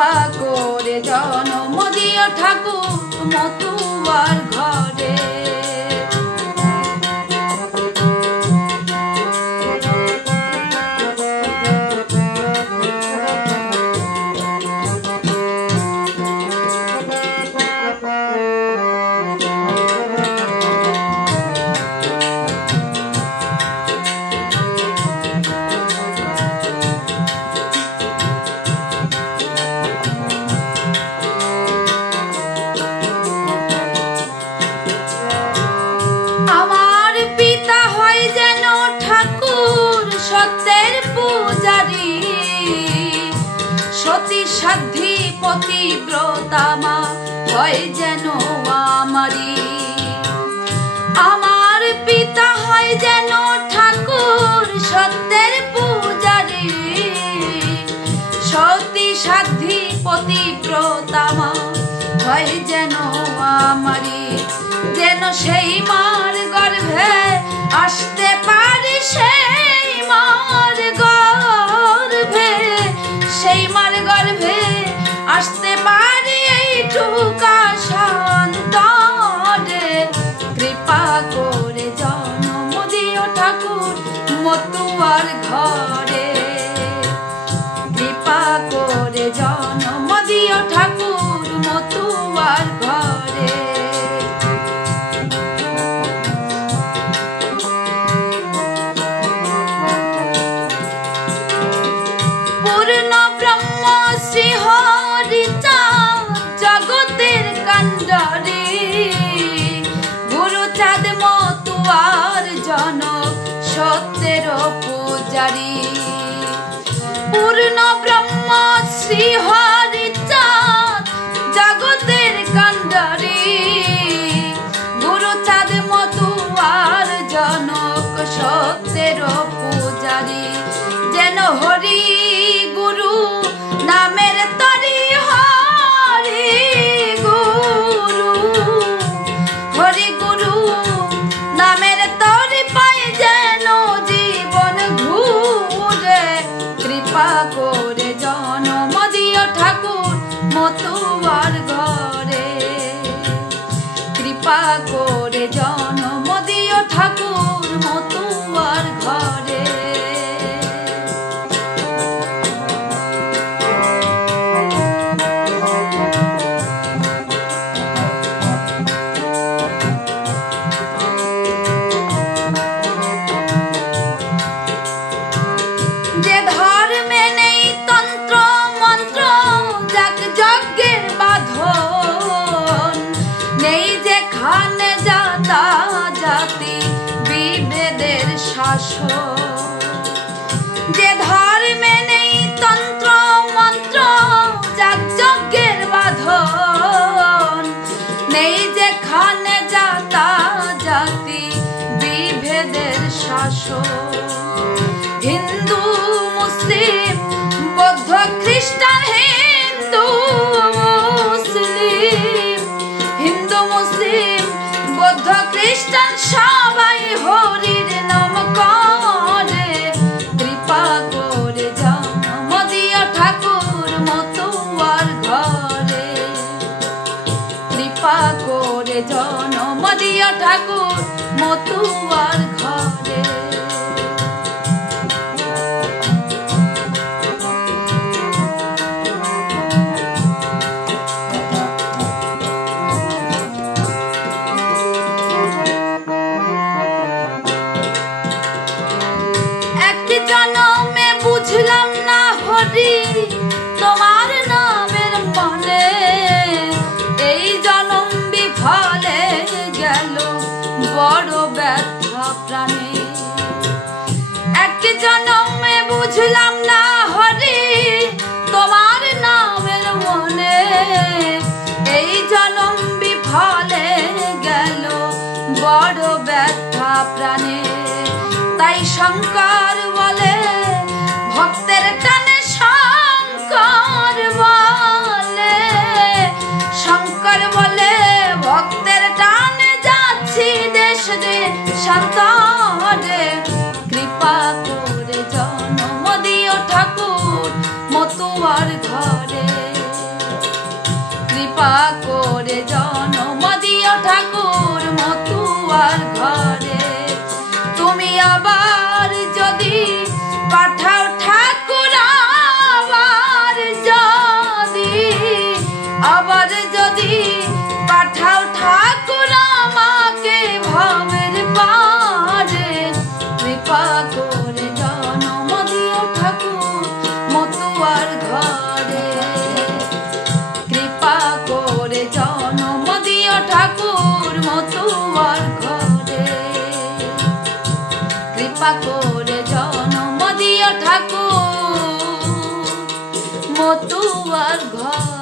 কৃপা করে জন্ম দিও ঠাকুর মতুয়ার ঘরে। সাধ্যি পতিব্রতা মা হয় যেন আমারি, আমার পিতা হয় যেন ঠাকুর সত্যের পূজারি। সতী সাধ্যি পতিব্রতা মা হয় যেন আমারি, যেন সেই মার গর্ভে আসতে পারি, সেই মার গর্ভে, সেই মার গর্ভে আসতে পারি এইটুকা সন্তানে। কৃপা করে জন্ম দিও ঠাকুর মতুয়ার ঘরে, কৃপা করে জন্ম দিও ঠাকুর মতুয়ার ঘরে। পূর্ণ ব্রহ্ম শ্রী হরি জগতের কাণ্ডারি, গুরুচাঁদ মতুয়ার জনক সত্যের পূজারি। পূর্ণ ব্রহ্ম শ্রী হরি জগতের কাণ্ডারি, গুরুচাঁদ মতুয়ার জনক সত্যের পূজারি। যেন হরি গুরু নামের তরি, হরি গুরু, হরি গুরু নামের তরি পাই যেন জীবন ঘুরে। কৃপা করে জন্ম দিও ঠাকুর মতুয়ার ঘরে, কৃপা করে জন্ম দিও ঠাকুর মতুয়ার ঘরে। যে ধর্মে নেই তন্ত্র মন্ত্র, যাক যজ্ঞের বাঁধন, নেই যেখানে জাতা জাতি বিভেদের শাসন। যে ধর্মে নেই তন্ত্র মন্ত্র, যাক যজ্ঞের বাঁধন, নেই যেখানে জাতা জাতি বিভেদের শাসন। হিন্দু মুসলিম বৌদ্ধ খ্রিস্টান, হিন্দু মুসলিম, হিন্দু মুসলিম বৌদ্ধ খ্রিস্টান সবাই হরির নাম করে। কৃপা করে জন্ম দিও ঠাকুর মতুয়ার ঘরে, কৃপা করে জন্ম দিও ঠাকুর মতুয়ার ঘরে। জনমে বুঝলাম না হরি তোমার নামের মনে, এই জনম বিফলে গেল বড় ব্যথা প্রাণে। এক জনমে বুঝলাম না হরি তোমার নামের মনে, এই জনম বিফলে গেল বড় ব্যথা প্রাণে। তাই শঙ্কর বলে ভক্তের টানে, শঙ্কর বলে, শঙ্কর বলে ভক্তের টানে যাচ্ছি দেশ দেশান্তরে। কৃপা করে জন্ম দিও ঠাকুর মতুয়ার ঘরে, আবার যদি পাঠাও ঠাকুর আমাকে ভবের পারে, কৃপা করে জন্ম দিও ঠাকুর মতুয়ার ঘরে, কৃপা করে জন্ম দিও ঠাকুর মতুয়ার ঘরে, কৃপা করে জন্ম দিও ঠাকুর মতুয়ার ঘরে।